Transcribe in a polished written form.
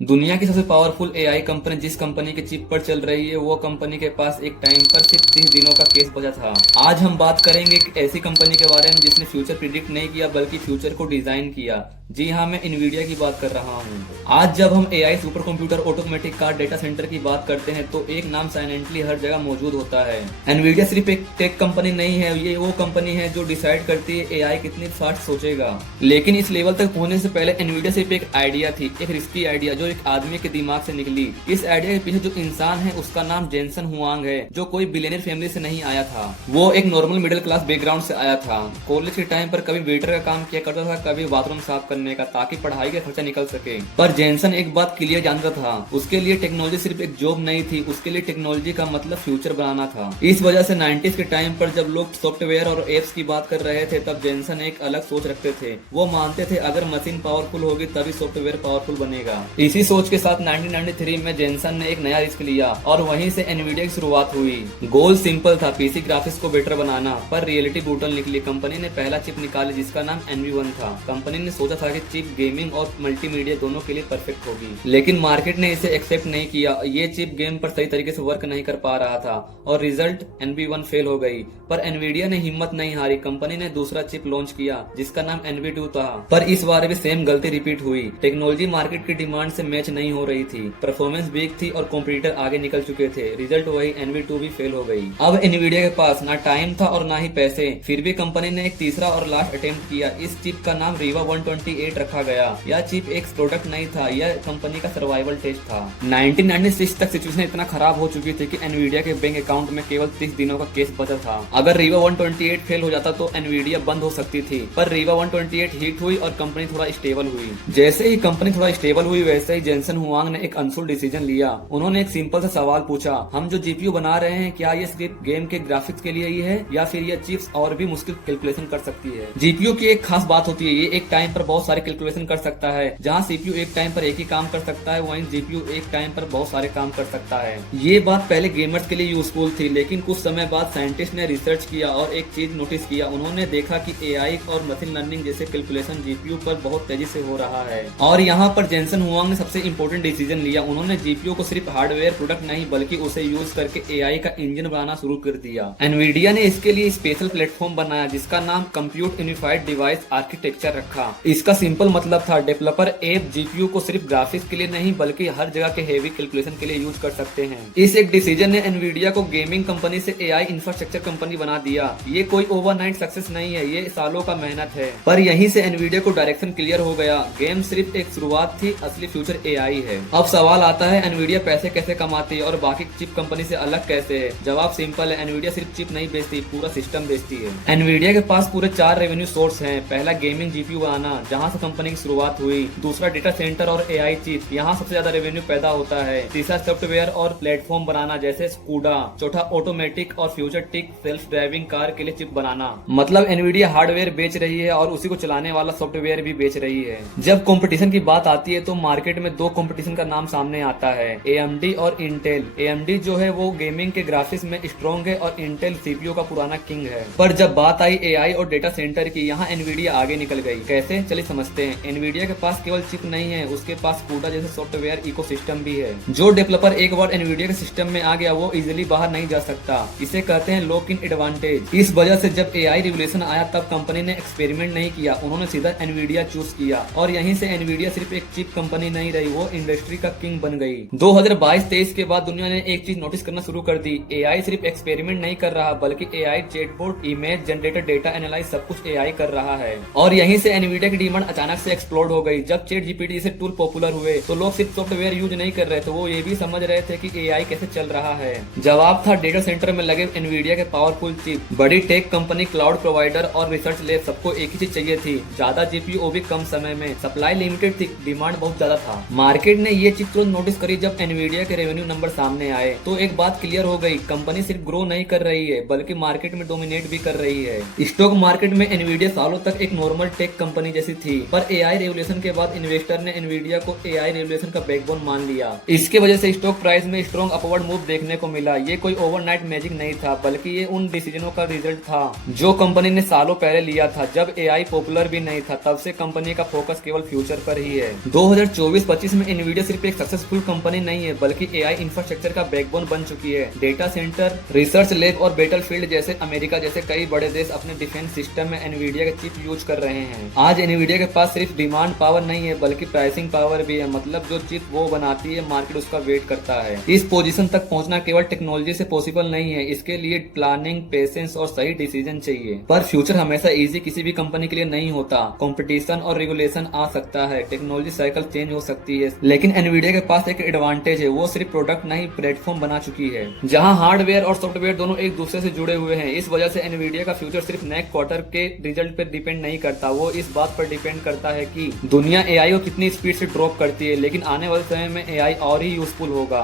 दुनिया की सबसे पावरफुल एआई कंपनी जिस कंपनी के चिप पर चल रही है, वो कंपनी के पास एक टाइम पर सिर्फ 30 दिनों का केस बचा था। आज हम बात करेंगे एक ऐसी कंपनी के बारे में जिसने फ्यूचर प्रिडिक्ट नहीं किया बल्कि फ्यूचर को डिजाइन किया। जी हाँ, मैं इनवीडिया की बात कर रहा हूँ। आज जब हम AI, super computer, automatic car, data centre की बात करते हैं तो एक नाम साइलेंटली हर जगह मौजूद होता है। एनवीडिया सिर्फ एक टेक कंपनी नहीं है, ये वो कंपनी है जो डिसाइड करती है एआई कितनी फास्ट सोचेगा। लेकिन इस लेवल तक पहुंचने से पहले एनवीडिया सिर्फ एक आइडिया थी, एक रिस्की आइडिया जो एक आदमी के दिमाग से निकली। इस आइडिया के पीछे जो इंसान है उसका नाम जेनसन हुआंग है, जो कोई बिलियनर फैमिली से नहीं आया था। वो एक नॉर्मल मिडिल क्लास बैकग्राउंड से आया था। कॉलेज के टाइम पर कभी वेटर का काम किया करता था, कभी बाथरूम साफ करने का, ताकि पढ़ाई का खर्चा निकल सके। पर जेनसन एक बात क्लियर जानता था, उसके लिए टेक्नोलॉजी सिर्फ एक जॉब नहीं थी, उसके लिए टेक्नोलॉजी का मतलब फ्यूचर बनाना था। इस वजह से 90s के टाइम पर जब लोग सॉफ्टवेयर और एप्स की बात कर रहे थे, तब जेनसन एक अलग सोच रखते थे। वो मानते थे अगर मशीन पावरफुल होगी तभी सॉफ्टवेयर पावरफुल बनेगा। इसी सोच के साथ 1993 में जेनसन ने एक नया रिस्क लिया और वहीं से एनवीडिया की शुरुआत हुई। गोल सिंपल था, पीसी ग्राफिक्स को बेटर बनाना, पर रियलिटी ब्रूटल निकली। कंपनी ने पहला चिप निकाली जिसका नाम NV1 था। कंपनी ने सोचा था कि चिप गेमिंग और मल्टीमीडिया दोनों के लिए परफेक्ट होगी, लेकिन मार्केट ने इसे एक्सेप्ट नहीं किया। ये चिप गेम पर सही तरीके से वर्क नहीं कर पा रहा था और रिजल्ट NV1 फेल हो गई। पर एनवीडिया ने हिम्मत नहीं हारी। कंपनी ने दूसरा चिप लॉन्च किया जिसका नाम NV2 था, पर इस बार भी सेम गलती रिपीट हुई। टेक्नोलॉजी मार्केट की डिमांड से मैच नहीं हो रही थी, परफॉर्मेंस वीक थी और कॉम्पिटिटर आगे निकल चुके थे। रिजल्ट वही, NV2 भी फेल हो गई। अब एनवीडिया के पास ना टाइम था और ना ही पैसे, फिर भी कंपनी ने एक तीसरा और लास्ट अटेम्प्ट किया। इस चिप का नाम रीवा 128 रखा गया। यह चिप एक प्रोडक्ट नहीं था, यह कंपनी का सर्वाइवल टेस्ट था। 1996 तक सिचुएशन इतना खराब हो चुकी थी कि एनवीडिया के बैंक अकाउंट में केवल 30 दिनों का केस बचा था। अगर रीवा 128 फेल हो जाता तो एनवीडिया बंद हो सकती थी, पर रीवा 128 हिट हुई और कंपनी थोड़ा स्टेबल हुई। जैसे ही कंपनी थोड़ा स्टेबल हुई, वैसे ही जेनसन हुआंग ने एक अनसुल डिसीजन लिया। उन्होंने एक सिंपल सा सवाल पूछा, हम जो जीपीयू बना रहे हैं क्या ये सिर्फ गेम के ग्राफिक्स के लिए ही है या फिर ये चिप्स और भी मुश्किल कैलकुलेशन कर सकती है। जीपीयू की एक खास बात होती है, ये एक टाइम पर बहुत सारे कैलकुलेशन कर सकता है। जहाँ सीपीयू एक टाइम पर एक ही काम कर सकता है, वहीं जीपीयू एक टाइम पर बहुत सारे काम कर सकता है। ये बात पहले गेमर्स के लिए यूजफुल थी, लेकिन कुछ समय बाद साइंटिस्ट ने रिसर्च किया और एक चीज नोटिस किया। उन्होंने देखा कि एआई और मशीन लर्निंग जैसे कैलकुलेशन जीपीयू पर बहुत तेजी से हो रहा है। और यहाँ पर जेनसन हुआंग ने सबसे इंपॉर्टेंट डिसीजन लिया। उन्होंने जीपीयू को सिर्फ हार्डवेयर प्रोडक्ट नहीं बल्कि उसे यूज करके एआई का इंजन बनाना शुरू कर दिया। एनवीडिया ने इसके लिए स्पेशल प्लेटफॉर्म बनाया जिसका नाम कंप्यूट यूनिफाइड डिवाइस आर्किटेक्चर रखा। इसका सिंपल मतलब था डेवलपर ऐप जीपीयू को सिर्फ ग्राफिक्स के लिए नहीं बल्कि हर जगह के हेवी कैलकुलेशन के लिए यूज कर सकते हैं। इस एक डिसीजन ने एनवीडिया को गेमिंग कंपनी से एआई इंफ्रास्ट्रक्चर कंपनी बना दिया। ये कोई ओवरनाइट सक्सेस नहीं है, ये सालों का मेहनत है। पर यहीं से एनवीडिया को डायरेक्शन क्लियर हो गया। गेम सिर्फ एक शुरुआत थी, असली फ्यूचर एआई है। अब सवाल आता है, एनवीडिया पैसे कैसे कमाती है और बाकी चिप कंपनी से अलग कैसे है? जवाब सिंपल है, एनवीडिया सिर्फ चिप नहीं बेचती, पूरा सिस्टम बेचती है। एनवीडिया के पास पूरे 4 रेवेन्यू सोर्स हैं। पहला गेमिंग जीपीयू बनाना, जहां से कंपनी की शुरुआत हुई। दूसरा डेटा सेंटर और एआई चिप, यहाँ सबसे ज्यादा रेवेन्यू पैदा होता है। तीसरा सॉफ्टवेयर और प्लेटफॉर्म बनाना जैसे स्कूडा। चौथा ऑटोमेटिक और फ्यूचर टिक सेल्फ ड्राइविंग कार के लिए चिप बनाना। मतलब एनवीडिया हार्डवेयर बेच रही है और उसी को चलाने वाला सॉफ्टवेयर भी बेच रही है। जब कंपटीशन की बात आती है तो मार्केट में 2 कंपटीशन का नाम सामने आता है, AMD और इंटेल। AMD जो है वो गेमिंग के ग्राफिक्स में स्ट्रॉन्ग है और इंटेल सीपीयू का पुराना किंग है। पर जब बात आई एआई और डेटा सेंटर की, यहाँ एनवीडिया आगे निकल गई। कैसे, चलिए समझते हैं। एनवीडिया के पास केवल चिप नहीं है, उसके पास CUDA जैसे सॉफ्टवेयर इकोसिस्टम भी है। जो डेवलपर एक बार एनवीडिया के सिस्टम में आ गया वो इजिली बाहर नहीं जा सकता। इसे कहते हैं लॉक इन एडवांटेज। इस वजह से जब एआई रिवोल्यूशन आया तब कंपनी ने एक्सपेरिमेंट नहीं किया, उन्होंने सीधा एनवीडिया चूज किया। और यहीं से एनवीडिया सिर्फ एक चिप कंपनी नहीं रही, वो इंडस्ट्री का किंग बन गई। 2022-23 के बाद दुनिया ने एक चीज नोटिस करना शुरू कर दी, एआई सिर्फ एक्सपेरिमेंट नहीं कर रहा बल्कि AI chatbot, image generator, data analyse सब कुछ एआई कर रहा है। और यहीं से एनवीडिया की डिमांड अचानक से एक्सप्लोड हो गई। जब चैट जीपीटी जैसे टूल पॉपुलर हुए तो लोग सिर्फ सॉफ्टवेयर यूज नहीं कर रहे थे, वो ये भी समझ रहे थे कि एआई कैसे चल रहा है। जवाब था डेटा सेंटर में लगे एनवीडिया के पावरफुल चिप। बड़ी टेक कंपनी, क्लाउड प्रोवाइडर और रिसर्च लैब, सबको एक ही चीज चाहिए थी, ज्यादा जीपीयू, वो भी कम समय में। सप्लाई लिमिटेड थी, डिमांड बहुत ज्यादा था। मार्केट ने ये चीज तुरंत नोटिस करी जब एनवीडिया के रेवेन्यू नंबर सामने आए। तो एक बात क्लियर हो गई, कंपनी सिर्फ ग्रो नहीं कर रही है बल्कि मार्केट में डोमिनेट भी कर रही है। स्टॉक मार्केट में एनवीडिया सालों तक एक नॉर्मल टेक कंपनी जैसी थी, पर एआई रेवोल्यूशन के बाद इन्वेस्टर ने एनवीडिया को एआई रेवोल्यूशन का बैकबोन मान लिया। इसके वजह से स्टॉक प्राइस में स्ट्रॉन्ग अपवर्ड मूव देखने को मिला। ये कोई ओवरनाइट मैजिक नहीं था, बल्कि ये उन डिसीजनों का रिजल्ट था जो कंपनी ने सालों पहले लिया था, जब एआई पॉपुलर भी नहीं था। तब से कंपनी का फोकस केवल फ्यूचर पर ही है। 2024-25 में एनवीडिया सिर्फ एक सक्सेसफुल कंपनी नहीं है, बल्कि एआई इंफ्रास्ट्रक्चर का बैकबोन बन चुकी है। डेटा सेंटर, रिसर्च लैब और बैटलफील्ड जैसे अमेरिका जैसे कई बड़े देश अपने डिफेंस सिस्टम में एनवीडिया के चिप यूज कर रहे हैं। आज एनवीडिया के पास सिर्फ डिमांड पावर नहीं है, बल्कि प्राइसिंग पावर भी है। मतलब जो चिप वो बनाती है, मार्केट उसका वेट करता है। इस पोजीशन तक पहुंचना केवल टेक्नोलॉजी से पॉसिबल नहीं है, इसके लिए प्लानिंग, पेशेंस और सही डिसीजन चाहिए। पर फ्यूचर हमेशा इजी किसी भी कंपनी के लिए नहीं होता। कंपटीशन और रेगुलेशन आ सकता है, टेक्नोलॉजी साइकिल चेंज हो सकती है, लेकिन एनवीडिया के पास एक एडवांटेज है। वो सिर्फ प्रोडक्ट नहीं, प्लेटफॉर्म बना चुकी है, जहां हार्डवेयर और सॉफ्टवेयर दोनों एक दूसरे से जुड़े हुए हैं। इस वजह से एनवीडिया का फ्यूचर सिर्फ नेक्स्ट क्वार्टर के रिजल्ट पर डिपेंड नहीं करता, वो इस बात पर डिपेंड करता है कि दुनिया एआई को कितनी स्पीड से ड्रॉप करती है। लेकिन आने वाले समय में एआई और ही यूजफुल होगा।